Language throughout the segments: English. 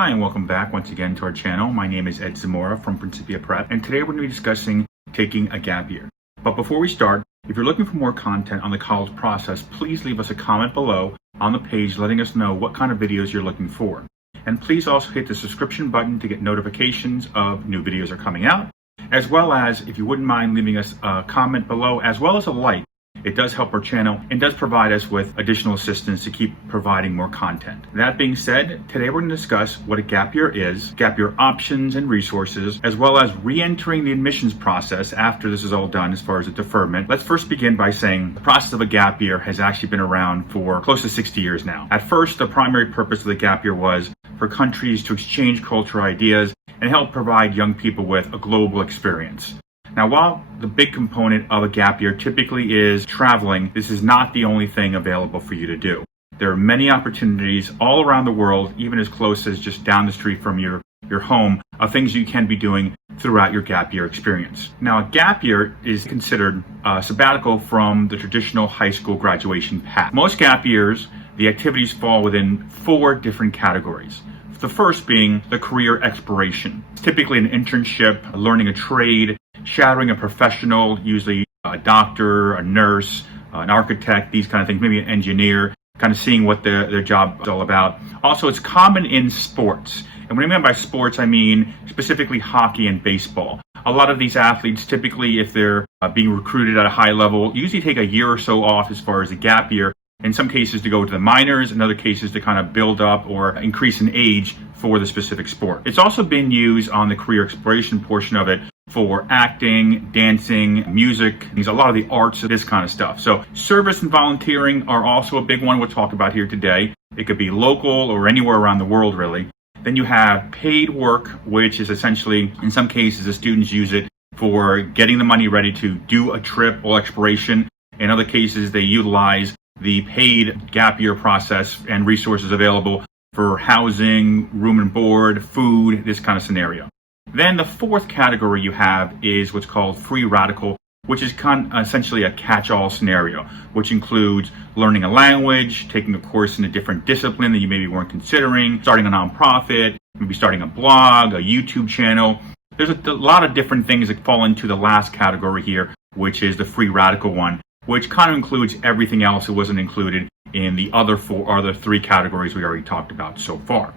Hi and welcome back once again to our channel. My name is Ed Zamora from Principia Prep, and today we're going to be discussing taking a gap year. But before we start, if you're looking for more content on the college process, please leave us a comment below on the page letting us know what kind of videos you're looking for. And please also hit the subscription button to get notifications of new videos are coming out, as well as if you wouldn't mind leaving us a comment below as well as a like. It does help our channel and does provide us with additional assistance to keep providing more content. That being said, today we're going to discuss what a gap year is, gap year options and resources, as well as re-entering the admissions process after this is all done as far as a deferment. Let's first begin by saying the process of a gap year has actually been around for close to 60 years now. At first, the primary purpose of the gap year was for countries to exchange cultural ideas and help provide young people with a global experience. Now, while the big component of a gap year typically is traveling, this is not the only thing available for you to do. There are many opportunities all around the world, even as close as just down the street from your home, of things you can be doing throughout your gap year experience. Now, a gap year is considered a sabbatical from the traditional high school graduation path. Most gap years, the activities fall within 4 different categories. The first being the career exploration. It's typically an internship, learning a trade, shadowing a professional, usually a doctor, a nurse, an architect, these kind of things, maybe an engineer, kind of seeing what their job is all about. Also, it's common in sports. And what I mean by sports, I mean specifically hockey and baseball. A lot of these athletes, typically if they're being recruited at a high level, usually take a year or so off as far as a gap year. In some cases to go to the minors, in other cases to kind of build up or increase in age for the specific sport. It's also been used on the career exploration portion of it for acting, dancing, music, a lot of the arts, this kind of stuff. So service and volunteering are also a big one we'll talk about here today. It could be local or anywhere around the world, really. Then you have paid work, which is essentially, in some cases, the students use it for getting the money ready to do a trip or exploration. In other cases, they utilize the paid gap year process and resources available for housing, room and board, food, this kind of scenario. Then the fourth category you have is what's called free radical, which is essentially a catch-all scenario, which includes learning a language, taking a course in a different discipline that you maybe weren't considering, starting a nonprofit, maybe starting a blog, a YouTube channel. There's a lot of different things that fall into the last category here, which is the free radical one, which kind of includes everything else that wasn't included in the other 3 categories we already talked about so far.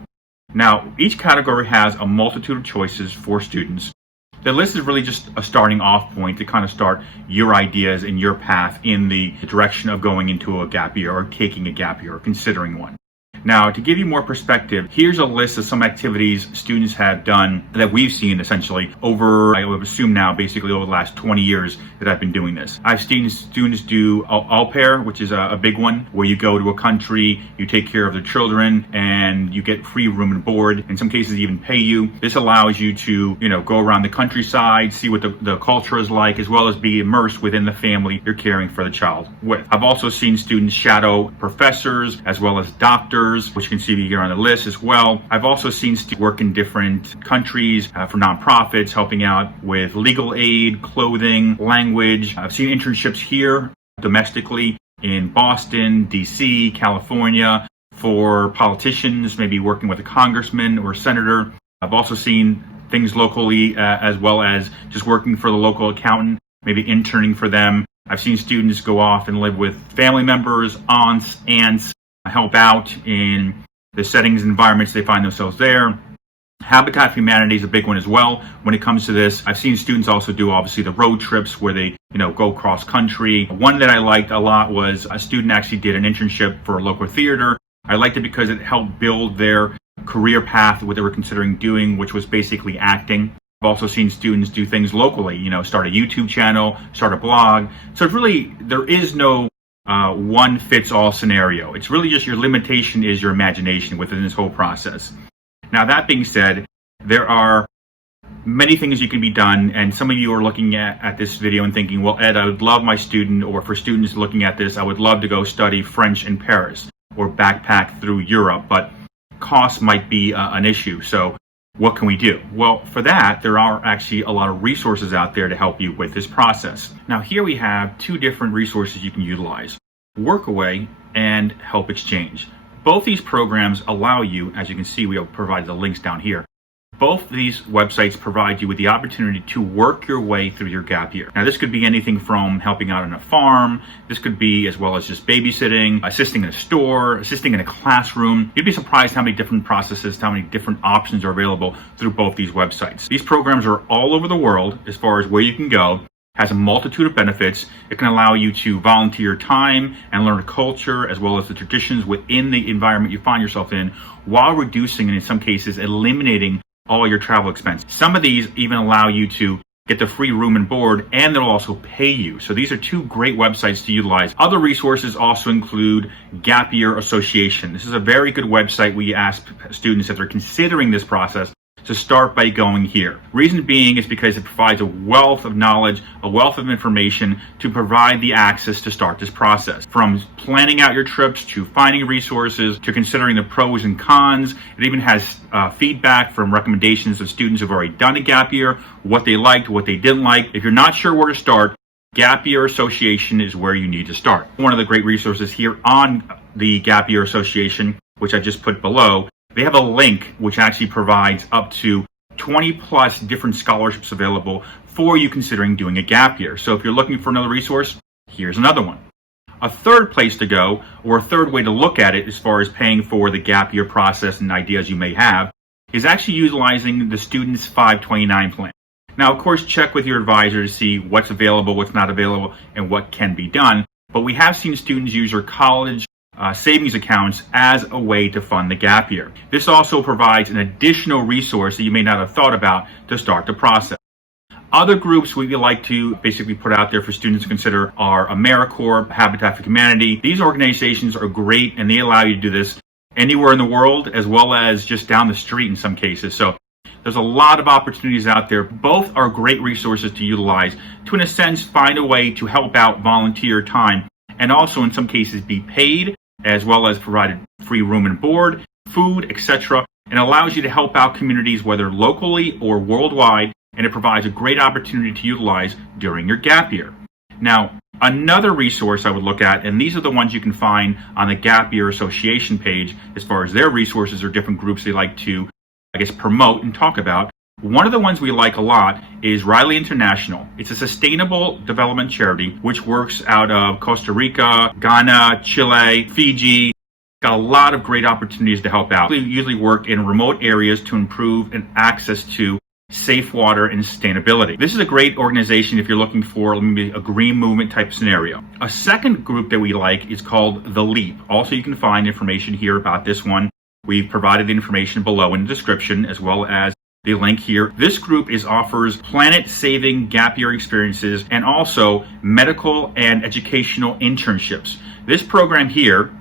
Now, each category has a multitude of choices for students. The list is really just a starting off point to kind of start your ideas and your path in the direction of going into a gap year or taking a gap year or considering one. Now, to give you more perspective, here's a list of some activities students have done that we've seen essentially over, I would assume now, basically over the last 20 years that I've been doing this. I've seen students do au pair, which is a big one, where you go to a country, you take care of the children, and you get free room and board. In some cases, even pay you. This allows you to, go around the countryside, see what the culture is like, as well as be immersed within the family you're caring for the child with. I've also seen students shadow professors as well as doctors, which you can see here on the list as well. I've also seen students work in different countries for nonprofits, helping out with legal aid, clothing, language. I've seen internships here domestically in Boston, DC, California, for politicians, maybe working with a congressman or senator. I've also seen things locally as well as just working for the local accountant, maybe interning for them. I've seen students go off and live with family members, aunts, aunts, help out in the settings and environments they find themselves there. Habitat for Humanity is a big one as well when it comes to this. I've seen students also do obviously the road trips where they go cross country. One that I liked a lot was a student actually did an internship for a local theater. I liked it because it helped build their career path, what they were considering doing, which was basically acting. I've also seen students do things locally, start a YouTube channel, start a blog. So it's really, there is no one fits all scenario. It's really just your limitation is your imagination within this whole process. Now, that being said, there are many things you can be done, and some of you are looking at this video and thinking, well, Ed, I would love my student, or for students looking at this, I would love to go study French in Paris or backpack through Europe, but cost might be an issue. So what can we do? Well, for that, there are actually a lot of resources out there to help you with this process. Now, here we have 2 different resources you can utilize: Workaway and Help Exchange. Both these programs allow you, as you can see, we have provided the links down here. Both these websites provide you with the opportunity to work your way through your gap year. Now, this could be anything from helping out on a farm. This could be as well as just babysitting, assisting in a store, assisting in a classroom. You'd be surprised how many different processes, how many different options are available through both these websites. These programs are all over the world as far as where you can go. Has a multitude of benefits. It can allow you to volunteer time and learn culture as well as the traditions within the environment you find yourself in, while reducing and in some cases eliminating all your travel expenses. Some of these even allow you to get the free room and board, and they'll also pay you. So these are two great websites to utilize. Other resources also include Gap Year Association. This is a very good website. We ask students if they're considering this process to start by going here. Reason being is because it provides a wealth of knowledge, a wealth of information to provide the access to start this process. From planning out your trips to finding resources to considering the pros and cons. It even has feedback from recommendations of students who've already done a gap year, what they liked, what they didn't like. If you're not sure where to start, Gap Year Association is where you need to start. One of the great resources here on the Gap Year Association, which I just put below, they have a link which actually provides up to 20 plus different scholarships available for you considering doing a gap year. So if you're looking for another resource, here's another one. A third place to go, or a third way to look at it as far as paying for the gap year process and ideas you may have, is actually utilizing the Students 529 plan. Now, of course, check with your advisor to see what's available, what's not available, and what can be done. But we have seen students use their college savings accounts as a way to fund the gap year. This also provides an additional resource that you may not have thought about to start the process. Other groups we like to basically put out there for students to consider are AmeriCorps, Habitat for Humanity. These organizations are great, and they allow you to do this anywhere in the world as well as just down the street in some cases. So there's a lot of opportunities out there. Both are great resources to utilize to, in a sense, find a way to help out volunteer time and also in some cases be paid, as well as provided free room and board, food, etc., and allows you to help out communities whether locally or worldwide, and it provides a great opportunity to utilize during your gap year. Now, another resource I would look at, and these are the ones you can find on the Gap Year Association page as far as their resources or different groups they like to, promote and talk about. One of the ones we like a lot is Riley International. It's a sustainable development charity which works out of Costa Rica, Ghana, Chile, Fiji. Got a lot of great opportunities to help out. They usually work in remote areas to improve and access to safe water and sustainability. This is a great organization if you're looking for maybe a green movement type scenario. A second group that we like is called The Leap. Also, you can find information here about this one. We've provided the information below in the description as well as the link here. This group offers planet-saving gap year experiences and also medical and educational internships. This program here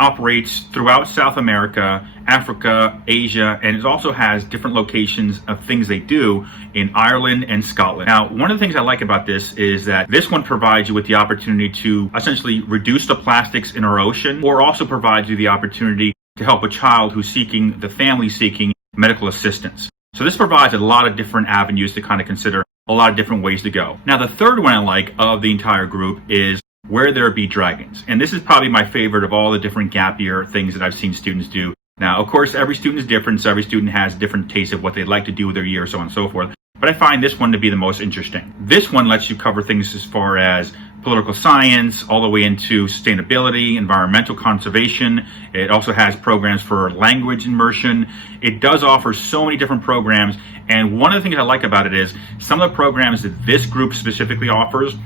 operates throughout South America, Africa, Asia, and it also has different locations of things they do in Ireland and Scotland. Now, one of the things I like about this is that this one provides you with the opportunity to essentially reduce the plastics in our ocean, or also provides you the opportunity to help a child who's the family seeking medical assistance. So this provides a lot of different avenues to kind of consider, a lot of different ways to go. Now, the third one I like of the entire group is Where There Be Dragons. And this is probably my favorite of all the different gap year things that I've seen students do. Now, of course, every student is different, so every student has different tastes of what they'd like to do with their year, so on and so forth. But I find this one to be the most interesting. This one lets you cover things as far as political science, all the way into sustainability, environmental conservation. It also has programs for language immersion. It does offer so many different programs. And one of the things I like about it is some of the programs that this group specifically offers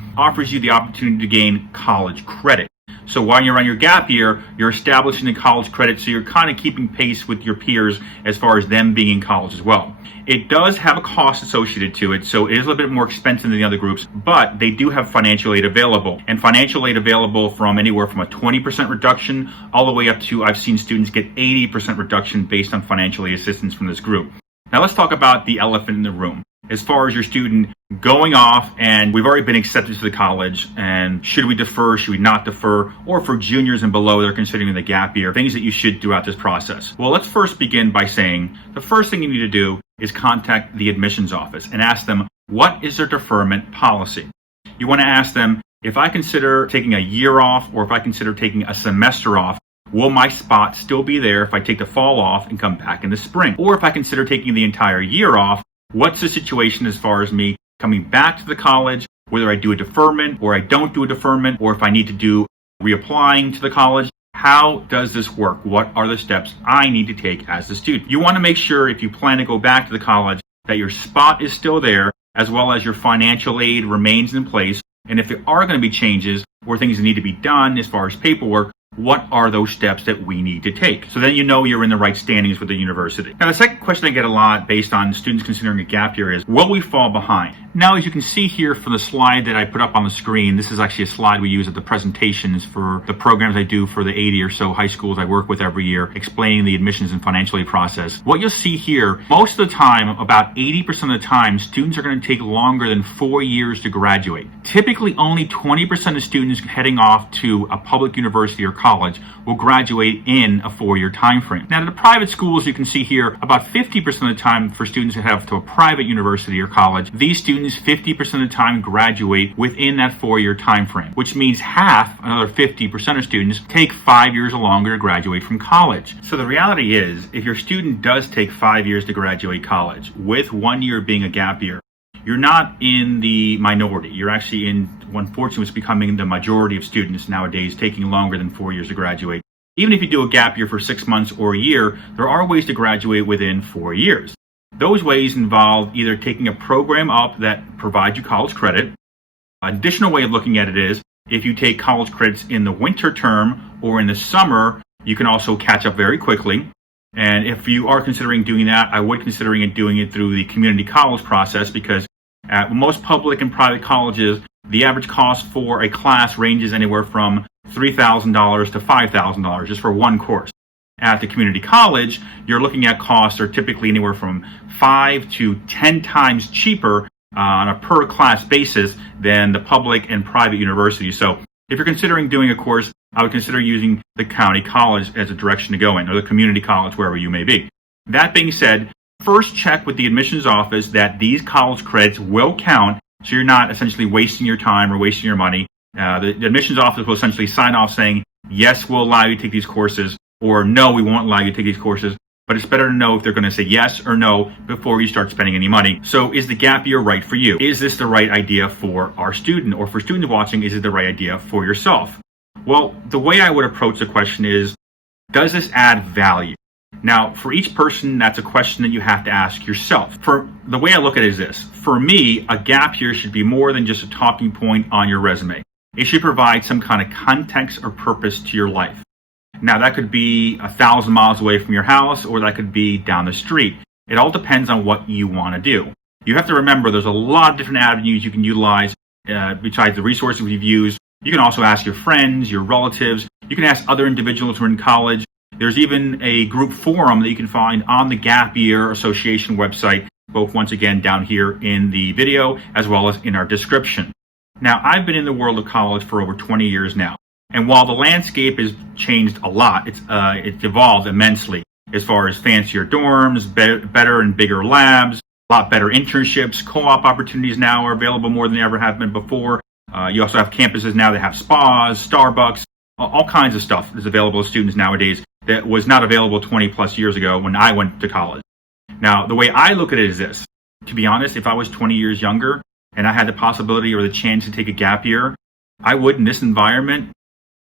you the opportunity to gain college credit. So while you're on your gap year, you're establishing the college credit, so you're kind of keeping pace with your peers as far as them being in college as well. It does have a cost associated to it, so it is a little bit more expensive than the other groups, but they do have financial aid available. And financial aid available from anywhere from a 20% reduction all the way up to, I've seen students get 80% reduction based on financial aid assistance from this group. Now let's talk about the elephant in the room. As far as your student going off and we've already been accepted to the college, and should we defer, should we not defer, or for juniors and below they're considering the gap year, things that you should throughout this process. Well, let's first begin by saying the first thing you need to do is contact the admissions office and ask them, what is their deferment policy? You want to ask them, if I consider taking a year off or if I consider taking a semester off, Will my spot still be there if I take the fall off and come back in the spring? Or if I consider taking the entire year off, what's the situation as far as me coming back to the college, whether I do a deferment or I don't do a deferment, or if I need to do reapplying to the college? How does this work? What are the steps I need to take as a student? You want to make sure if you plan to go back to the college that your spot is still there, as well as your financial aid remains in place. And if there are going to be changes or things that need to be done as far as paperwork, what are those steps that we need to take? So then you know you're in the right standings with the university. Now, the second question I get a lot based on students considering a gap year is, will we fall behind? Now, as you can see here from the slide that I put up on the screen, this is actually a slide we use at the presentations for the programs I do for the 80 or so high schools I work with every year, explaining the admissions and financial aid process. What you'll see here, most of the time, about 80% of the time, students are going to take longer than 4 years to graduate. Typically, only 20% of students heading off to a public university or college will graduate in a 4-year time frame. Now, to the private schools, you can see here, about 50% of the time for students that head to a private university or college, these students 50% of the time graduate within that 4-year time frame, which means half, another 50% of students, take 5 years or longer to graduate from college. So the reality is, if your student does take 5 years to graduate college, with 1 year being a gap year, you're not in the minority. You're actually in, unfortunately, what's becoming the majority of students nowadays taking longer than 4 years to graduate. Even if you do a gap year for 6 months or a year, there are ways to graduate within 4 years. Those ways involve either taking a program up that provides you college credit. An additional way of looking at it is, if you take college credits in the winter term or in the summer, you can also catch up very quickly. And if you are considering doing that, I would consider doing it through the community college process, because at most public and private colleges, the average cost for a class ranges anywhere from $3,000 to $5,000 just for one course. At the community college, you're looking at costs are typically anywhere from 5 to 10 times cheaper on a per class basis than the public and private universities. So if you're considering doing a course, I would consider using the county college as a direction to go in, or the community college, wherever you may be. That being said, first check with the admissions office that these college credits will count, so you're not essentially wasting your time or wasting your money. The admissions office will essentially sign off saying, yes, we'll allow you to take these courses, or no, we won't allow you to take these courses. But it's better to know if they're going to say yes or no before you start spending any money. So is the gap year right for you? Is this the right idea for our student? Or for students watching, is it the right idea for yourself? Well, the way I would approach the question is, does this add value? Now, for each person, that's a question that you have to ask yourself. For the way I look at it is this. For me, a gap year should be more than just a talking point on your resume. It should provide some kind of context or purpose to your life. Now, that could be 1,000 miles away from your house, or that could be down the street. It all depends on what you want to do. You have to remember there's a lot of different avenues you can utilize besides the resources we've used. You can also ask your friends, your relatives. You can ask other individuals who are in college. There's even a group forum that you can find on the Gap Year Association website, both once again down here in the video as well as in our description. Now, I've been in the world of college for over 20 years now. And while the landscape has changed a lot, it's evolved immensely as far as fancier dorms, better and bigger labs, a lot better internships, co-op opportunities now are available more than they ever have been before. You also have campuses now that have spas, Starbucks, all kinds of stuff is available to students nowadays that was not available 20 plus years ago when I went to college. Now, the way I look at it is this. To be honest, if I was 20 years younger and I had the possibility or the chance to take a gap year, I would, in this environment,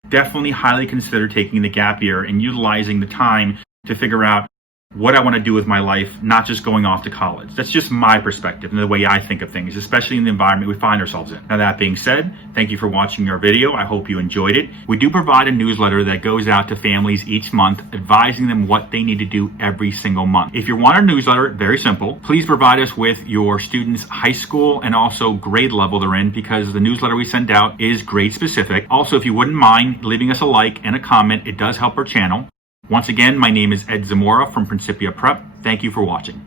definitely highly consider taking the gap year and utilizing the time to figure out what I want to do with my life, not just going off to college. That's just my perspective and the way I think of things, especially in the environment we find ourselves in. Now, that being said, thank you for watching our video. I hope you enjoyed it. We do provide a newsletter that goes out to families each month, advising them what they need to do every single month. If you want our newsletter, very simple. Please provide us with your students' high school and also grade level they're in, because the newsletter we send out is grade specific. Also, if you wouldn't mind leaving us a like and a comment, it does help our channel. Once again, my name is Ed Zamora from Principia Prep. Thank you for watching.